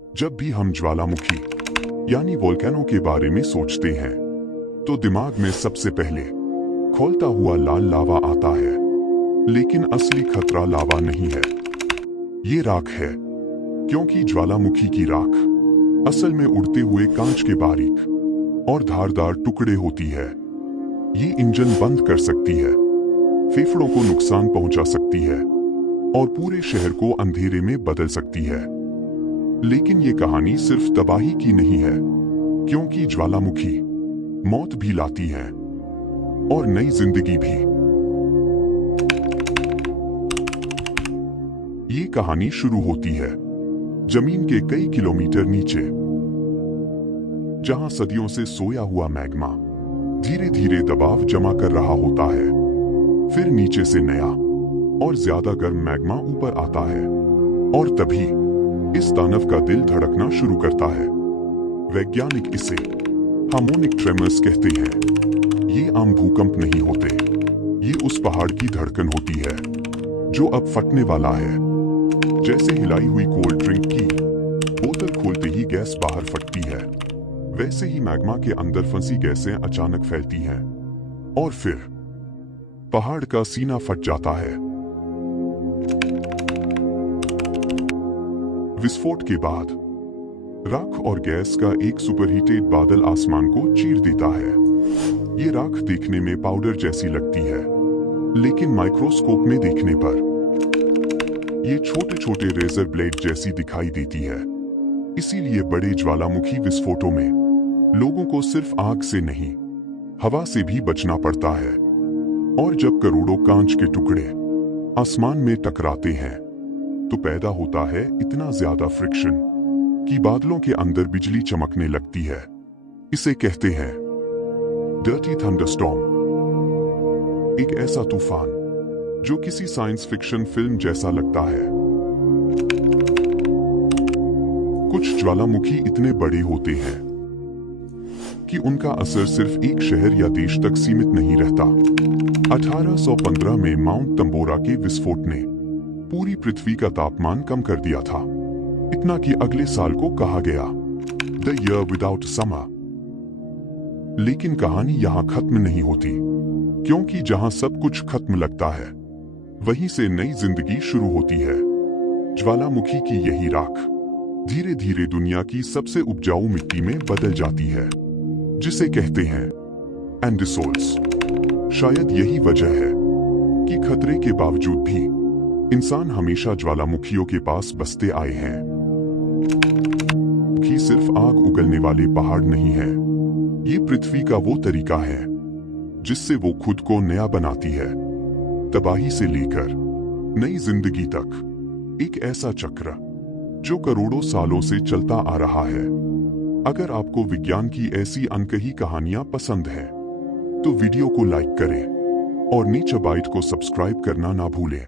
जब भी हम ज्वालामुखी यानी वोल्केनो के बारे में सोचते हैं तो दिमाग में सबसे पहले खौलता हुआ लाल लावा आता है। लेकिन असली खतरा लावा नहीं है, ये राख है। क्योंकि ज्वालामुखी की राख असल में उड़ते हुए कांच के बारीक और धारदार टुकड़े होती है। ये इंजन बंद कर सकती है, फेफड़ों को नुकसान पहुंचा सकती है और पूरे शहर को अंधेरे में बदल सकती है। लेकिन ये कहानी सिर्फ तबाही की नहीं है, क्योंकि ज्वालामुखी मौत भी लाती है और नई जिंदगी भी। ये कहानी शुरू होती है जमीन के कई किलोमीटर नीचे, जहां सदियों से सोया हुआ मैग्मा धीरे धीरे दबाव जमा कर रहा होता है। फिर नीचे से नया और ज्यादा गर्म मैग्मा ऊपर आता है और तभी इस दानव का दिल धड़कना शुरू करता है। वैज्ञानिक इसे हार्मोनिक ट्रेमर्स कहते हैं। ये आम भूकंप नहीं होते, ये उस पहाड़ की धड़कन होती है जो अब फटने वाला है। जैसे हिलाई हुई कोल्ड ड्रिंक की बोतल खोलते ही गैस बाहर फटती है, वैसे ही मैग्मा के अंदर फंसी गैसें अचानक फैलती हैं और फिर पहाड़ का सीना फट जाता है। विस्फोट के बाद राख और गैस का एक सुपरहीटेड बादल आसमान को चीर देता है। ये राख देखने में पाउडर जैसी लगती है, लेकिन माइक्रोस्कोप में देखने पर ये छोटे छोटे रेजर ब्लेड जैसी दिखाई देती है। इसीलिए बड़े ज्वालामुखी विस्फोटों में लोगों को सिर्फ आग से नहीं, हवा से भी बचना पड़ता है। और जब करोड़ों कांच के टुकड़े आसमान में टकराते हैं तो पैदा होता है इतना ज्यादा फ्रिक्शन कि बादलों के अंदर बिजली चमकने लगती है। इसे कहते हैं डर्टी थंडरस्टॉर्म। एक ऐसा तूफान जो किसी साइंस फिक्शन फिल्म जैसा लगता है। कुछ ज्वालामुखी इतने बड़े होते हैं कि उनका असर सिर्फ एक शहर या देश तक सीमित नहीं रहता। 1815 में माउंट तंबोरा के विस्फोट ने पूरी पृथ्वी का तापमान कम कर दिया था, इतना कि अगले साल को कहा गया द ईयर विदाउट समर। लेकिन कहानी यहां खत्म नहीं होती, क्योंकि जहां सब कुछ खत्म लगता है वहीं से नई जिंदगी शुरू होती है। ज्वालामुखी की यही राख धीरे धीरे दुनिया की सबसे उपजाऊ मिट्टी में बदल जाती है, जिसे कहते हैं एंडेसोल्स। शायद यही वजह है कि खतरे के बावजूद भी इंसान हमेशा ज्वालामुखियों के पास बसते आए हैं। कि सिर्फ आग उगलने वाले पहाड़ नहीं है, ये पृथ्वी का वो तरीका है जिससे वो खुद को नया बनाती है। तबाही से लेकर नई जिंदगी तक एक ऐसा चक्र जो करोड़ों सालों से चलता आ रहा है। अगर आपको विज्ञान की ऐसी अनकही कहानियां पसंद हैं, तो वीडियो को लाइक करें और नीचे बाइट को सब्सक्राइब करना ना भूलें।